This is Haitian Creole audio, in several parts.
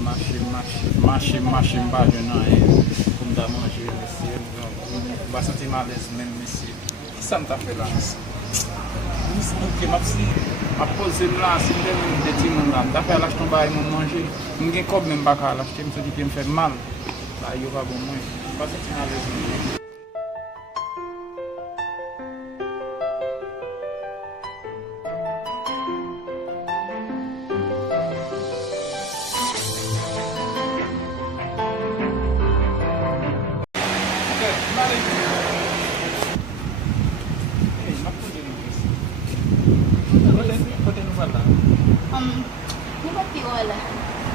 marcher, pas je n'en ai. Comme d'à manger, monsieur. On va sentir mal à l'aise même, monsieur. Qui ça me t'a fait là? Ok, ma posé là, si je me dis que je vais acheter un bail pour manger, je ne vais pas même pas l'acheter, je me dis que me fait mal. Là, il y aura bon moins. Je ne vais pas sentir mal à l'aise.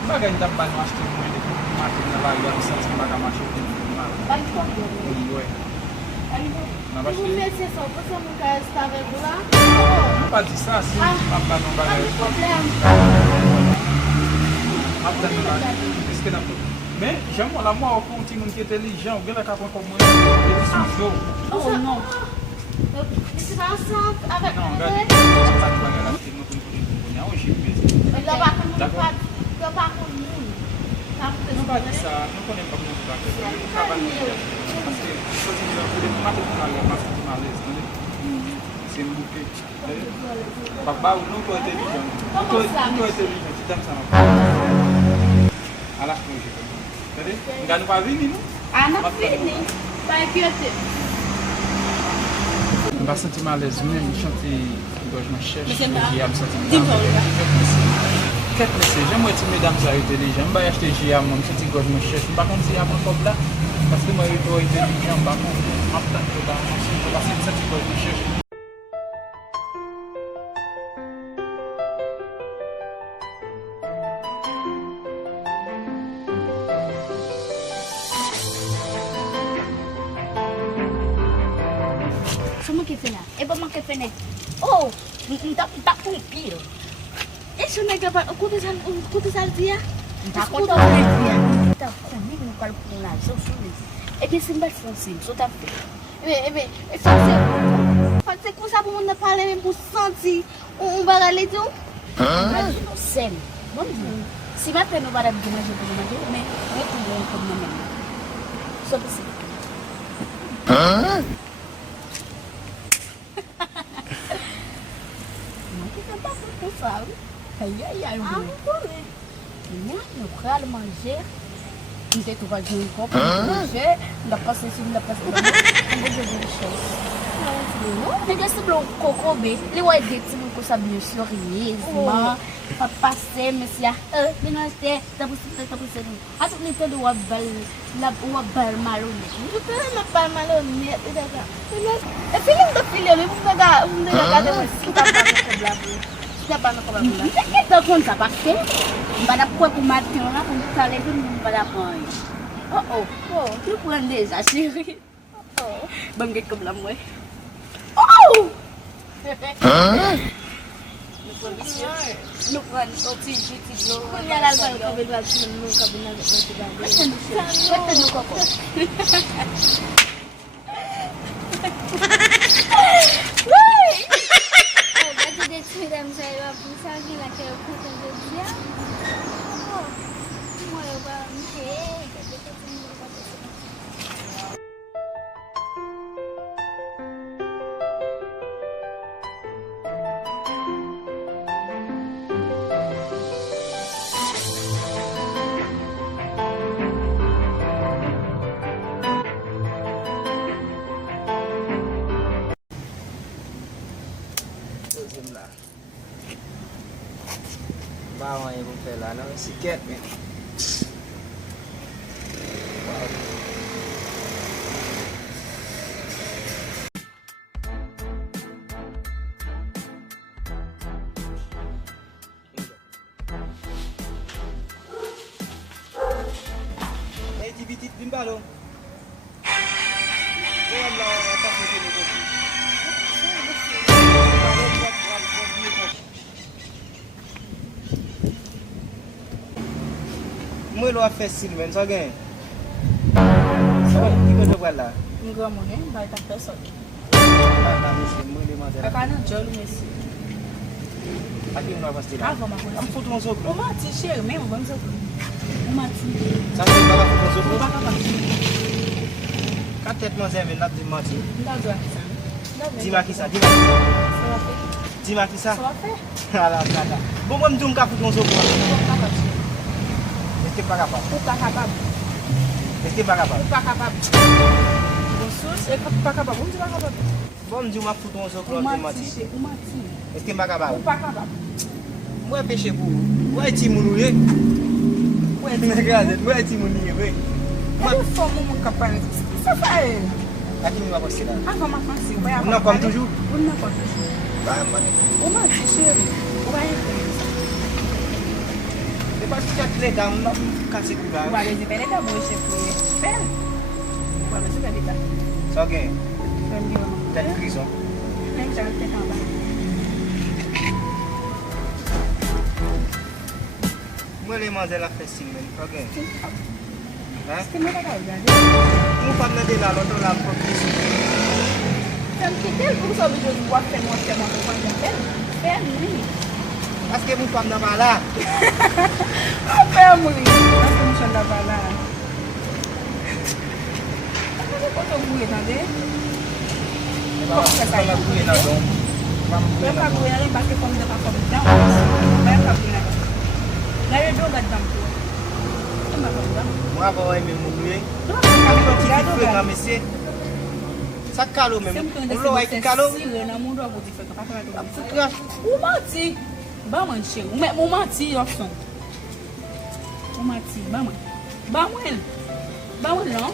Bagay da ban mas tu mo de mati na la ya sa sa baga mas tu mal. Vai por quê? Oui. Na Vous basti. laissez ça, parce que mon gars está avec vous là. Não pode dizer assim, papa não Pas bagay. de problème. Apta na la. Est-ce que na tout. Mais j'aime la moi au continue qui est intelligent, bien la capon comme moi. Ele sujou. Oh non. Você vai ensemble avec Non, vous? regarde. Ça pas bagay la qui nous pour hoje mesmo. Il va pas comme nous pas. Il va pas comme nous. Não vai dizer ça, não connais pas muito bagay. Eu trabalho parce que se você não for matar na la, mas tu mal est, c'est un bouquet. Papa, não tô intelligent. Não tô intelligent, tu dá ça. À la fin, je vais. Entendeu? Não vai vir, não? Ah, não fini. Vai inquiéter. Je me sens mal à l'aise même, chanter je me cherche, Mais c'est marrant. je me sens Dis-moi, Quête message, j'aime être mesdames ça intelligent, je vais acheter GIA, je me sens je me cherche, par contre si y a mon là, parce que moi je suis intelligent, par contre, en tant que là, je vais sentir je me cherche. Sama kita na. Eh, ba makin penek? Oh, tak pulpi. Eh, so nagawa kutusan dia. Tak ko tahu dia. Tak ko ni kalau pula so sulit. Eh, bien simbal fonsin, so tak. Fazer com sabe uma palha mesmo senti baralho tu. Ah, sem. Bom dia. Se vai ter no baralho de mais mas eu tô bom como não. Só assim. Sabe? Ai, eu quero manger. Não sei, tu vai de um copo, manger, ainda passa assim, ainda passa assim. Não vou jogar no chão. Não, negócio belum koko be. Ele vai dizer que você sabe sorriso, passer mas lá, não sei, tá você. Acho que tem o abal malu. Eu tenho abal malu, né? É filho da filha, eu vou pegar depois tá para Tidak pernah kau bilang. Kita pun tak pakai. Pada kuat mati orang pun tak lagi pada apa. Oh, tu bukan desa sih. Oh, bangkit ke belam weh. Oh. Lupan, otis, lo. Punya lalu kau bilang semua kau bilang tidak. Betul nu kau. Mesdames, saya bisa gila kayak aku dia. Oh, mau ya bang, jadi ketemu pada sini. Bawang yang pun lah, nak sikit ni. Eh, tibi-tibi bimbang dong. Jangan lah atas ni kopi. Moi lo affaire Sylvain ça gagne. Ça va qui veut voilà. Enggak mau nih, baik tak besok. Tá mesti moi le mater. Kakaknya jauh mesi. Aqui não vai Ah, vamos Am foutu mon sogru. Vamos assistir mesmo, vamos assistir. Ou mati. Sa se pa la foute Ou soplo? pa kapab. Ka tet man zeme nap di mati. Nda dwa ki sa. Dima ki sa. Sa la fe. Dima ki sa. Sa la fe. Ala kata. Bon mwen mdou mka foute soplo. Ou pa kapab. Eske pa kapab? Ou pa kapab. Eske pa kapab? Ou pa kapab. Bon sos, e pa kapab. Ou di pa kapab. Bon mdou mka foute soplo Ou di mati mati. che. Ou mati. Eske pa kapab? Ou pa kapab. Mwen peche pou. Mwen ti mounou ye. Mwen ti mounou ye we. E de fò moun kapab. Sa fa e. Aki mi waposke la. A fò ma fansi. Ou nan kom toujou? Ou nan kom toujou. Ba mani. Ou mati che. Ou ba yon fè. E pa si chak le dam nan kase kou ba. Ou ba le zipe le dam ou che pou ye. Fèl. Ou ba le zipe le dam. So gen. Fèl di wè man. Tet krison. Fèl chan te kan ba. Mwen le manze la fesin men. So gen. Ha? Eske mwen baka ou gade? Mwen pa mnen de la loto la mpok krison. Fèl ki tel pou sa bi jòs wak fè mwen fèl. Fèl mwen. Aske mwen pa mnen ba la. Fèl mwen. Aske mwen chan da ba la. Aske mwen koto bouye tande? E ba la bouye nan don. Mwen pa bouye nan baske fòm de pa fòm dan. Mwen pa bouye nan. La re do gade dam pou. Mwen pa fòm dan. Mwen ava wè men moun bouye. Non, Kami kon ti la ki do fwe nan gade. mesye. Sa kalo men. Se mwen Mwen lo wè ki kalo. sire nan moun do a bouti fèk. Pa fèk a do Fout gade. trash. Ou mati. Ba man che. Ou mati yon son. Ou mati. Ba man. Ba mwen. Ba mwen lan.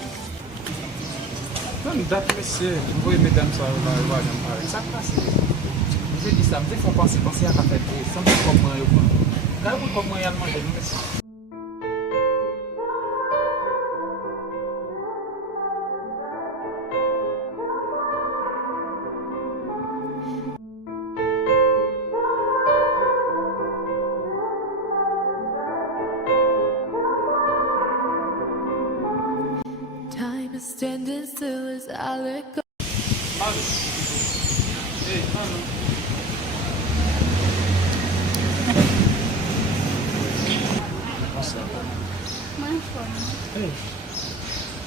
Non, dat mesye, mwen voye medam sa ou la wajan pare. Sa plase. Mwen se di sa, mwen se fon panse a ka fete. San mwen kom mwen yo mwen. Gaya mwen kom mwen yan manje, mwen mesye. Time is standing still as I let go. Mano. Ei, mano. Nossa. Mwen fòm. Ei.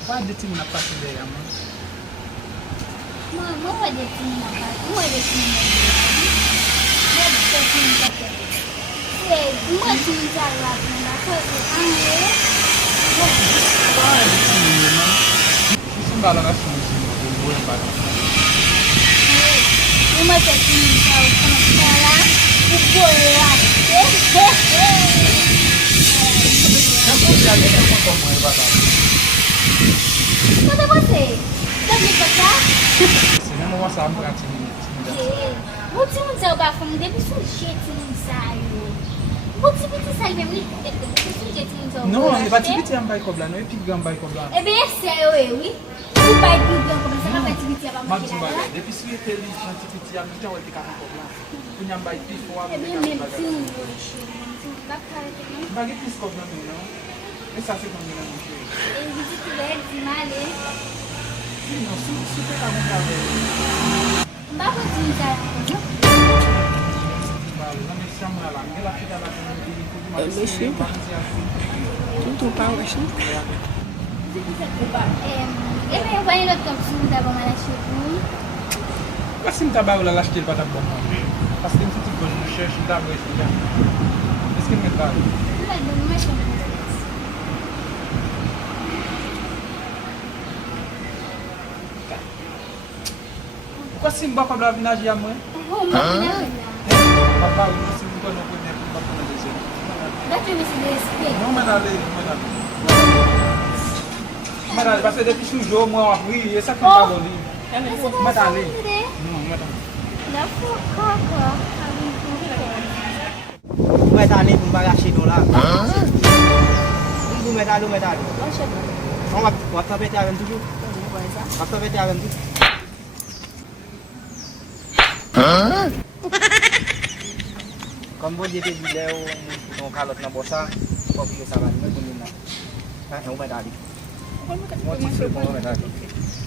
Vai de ti mwen a pati de ya, man. Mwen wè de ti mwen apal, mwen wè de ti mwen apal. Mwen de ti mwen apal. Mwen ti mwen apal mwen apal. Vai de ti mwen, man. Isso não bala na sua, eu vou embora. Mwen te ti mwen apal. O bolo lá. Eu vou viajar com a tua mãe, vai dar. Cadê você? Tá me passar? Você nem vai mostrar pra ti. Você não sabe o bafão dele, sujeito não sai. Você vai sair mesmo, você sujeito não sabe. Não, ele vai te pedir um bairro lá, não é pedir um bairro lá. É bem sério, eu. O pai do Deus começa a vai te pedir a Mas mamãe. vai, depois que ele vai te pedir, então ele fica com problema. Punha um bairro pifo, É ele bem fica mesmo, com sim, problema. hoje. Dá cara também. Mas ele fica com problema, não? Esse assim como ele não quer. Ele disse que é desmalhe. Não, super tá com problema. Não dá pra utilizar. Vale, não me chama ela, ela fica lá com o vídeo, mas Eu mexi. ele vai dizer assim. Tudo pau, assim. Ele vai no campo, se não dá bom, ela chegou. Assim tá bom, ela acha que ele vai dar bom. Parce que tem tipo de recherche d'água e já. Est-ce que me dá? Não vai dar, não vai chamar. Assim, bora para vinagem a mãe. Vamos, não. Papai, você não pode não poder para para dizer. Dá pra ver se deu respeito. Não, mas dali, não dá. Mas dali, vai ser depuis sujou, moi abri, essa que tá ali. Mas dali. Não, mas dali. Dá pra colocar. Mwen ta li pou mba gache do la. Mwen pou mwen ta do, mwen ta do. An wap ta pete aven toujou? Wap ta pete aven toujou? Kom bon di te di le ou yon kalot nan bosa, pou ki sa van, mwen pou mwen nan. Yon mwen ta li. Mwen ti fwe pou mwen ta li.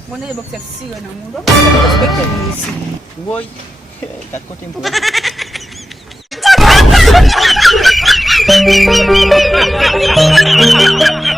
Mwen e bok se sire nan moun do. Mwen se respekte mwen isi. Woy, kat kote mpou. Thank you. Mwen